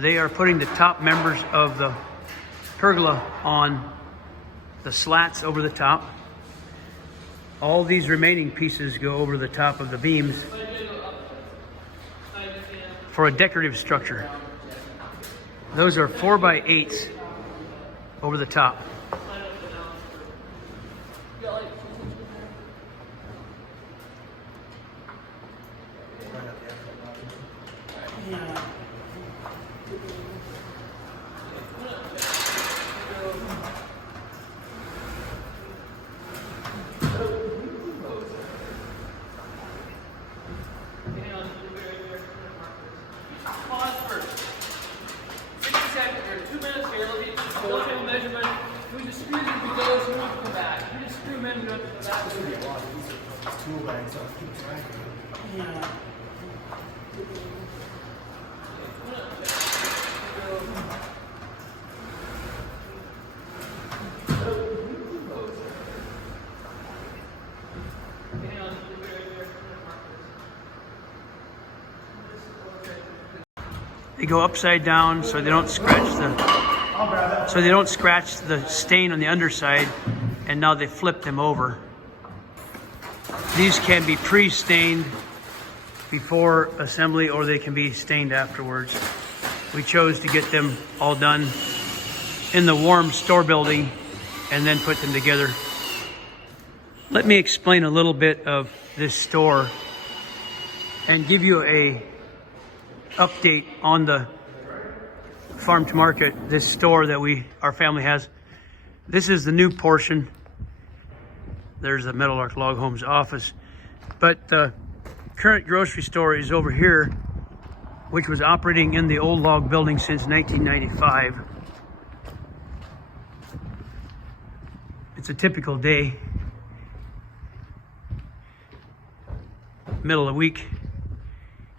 They are putting the top members of the pergola on the slats over the top. All these remaining pieces go over the top of the beams for a decorative structure. Those are 4x8s over the top. They go upside down so they don't scratch the stain on the underside, and now they flip them over. These can be pre-stained before assembly, or they can be stained afterwards. We chose to get them all done in the warm store building and then put them together. Let me explain a little bit of this store and give you a update on the farm to market, this store that our family has. This is the new portion. There's the Meadowlark Log Homes office, but the current grocery store is over here, which was operating in the old log building since 1995. It's a typical day, middle of the week,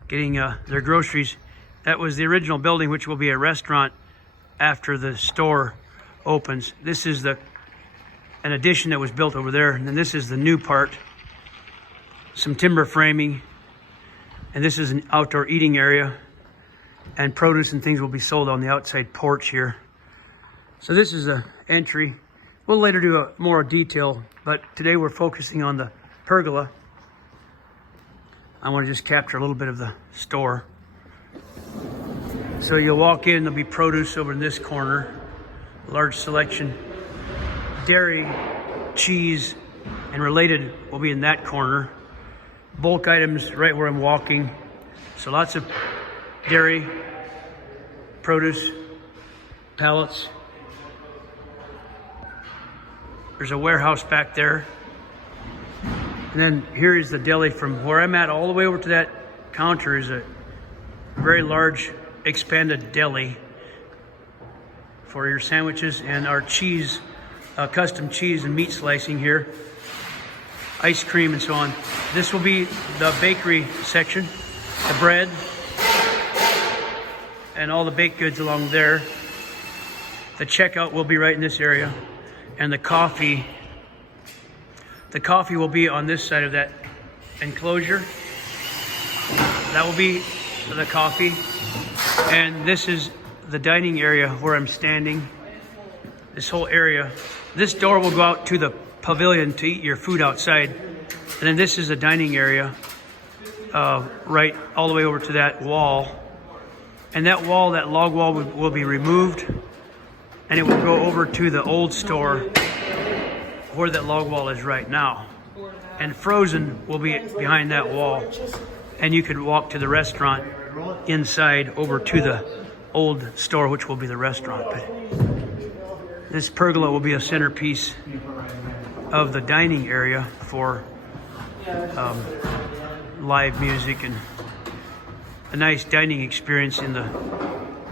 getting their groceries. That was the original building, which will be a restaurant after the store opens. This is an addition that was built over there, and then this is the new part. Some timber framing, and this is an outdoor eating area, and produce and things will be sold on the outside porch here. So this is the entry. We'll later do a more detail, but today we're focusing on the pergola. I want to just capture a little bit of the store. So you'll walk in, there'll be produce over in this corner, large selection. Dairy, cheese, and related will be in that corner. Bulk items right where I'm walking. So lots of dairy, produce, pallets. There's a warehouse back there. And then here is the deli. From where I'm at all the way over to that counter is a very large expanded deli for your sandwiches, and our cheese, custom cheese and meat slicing here, ice cream and so on. This will be the bakery section, the bread and all the baked goods along there. The checkout will be right in this area, and the coffee will be on this side of that enclosure. That will be the coffee. And this is the dining area where I'm standing. This whole area. This door will go out to the pavilion to eat your food outside. And then this is a dining area, right all the way over to that wall. And that wall, that log wall will be removed, and it will go over to the old store where that log wall is right now. And frozen will be behind that wall. And you can walk to the restaurant inside over to the old store, which will be the restaurant. But this pergola will be a centerpiece of the dining area for live music and a nice dining experience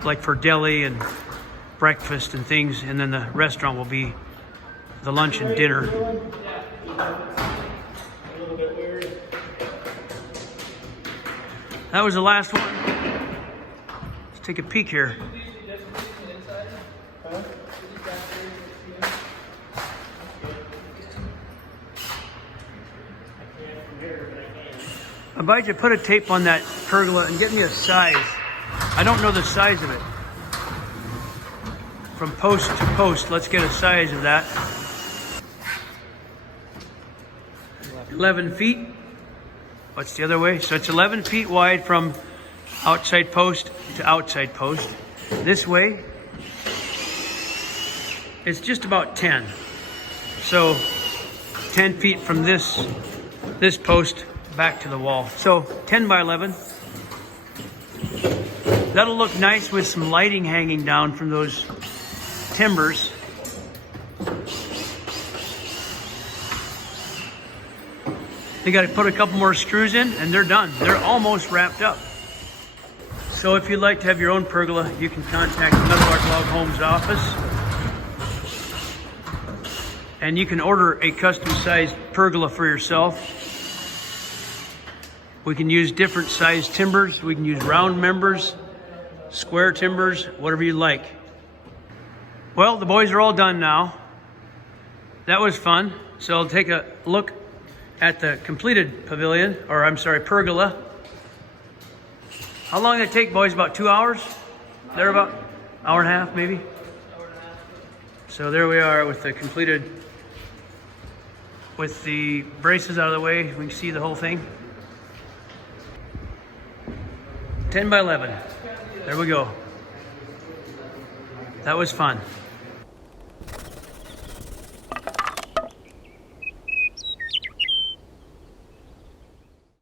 like for deli and breakfast and things. And then the restaurant will be the lunch and dinner. That was the last one. Let's take a peek here. Abijah, put a tape on that pergola and get me a size. I don't know the size of it. from post to post. Let's get a size of that. 11 feet. What's the other way? So it's 11 feet wide from outside post to outside post. This way, it's just about 10. So 10 feet from this post back to the wall. So 10 by 11. That'll look nice with some lighting hanging down from those timbers. They got to put a couple more screws in and they're done. They're almost wrapped up. So if you'd like to have your own pergola, you can contact the Meadows Log Homes office. And you can order a custom-sized pergola for yourself. We can use different sized timbers. We can use round members, square timbers, whatever you like. Well, the boys are all done now. That was fun. So I'll take a look at the completed pavilion, or I'm sorry, pergola. How long did it take, boys? About 2 hours? They're about hour and a half, maybe? So there we are with the completed, with the braces out of the way. We can see the whole thing. 10 by 11. There we go. That was fun.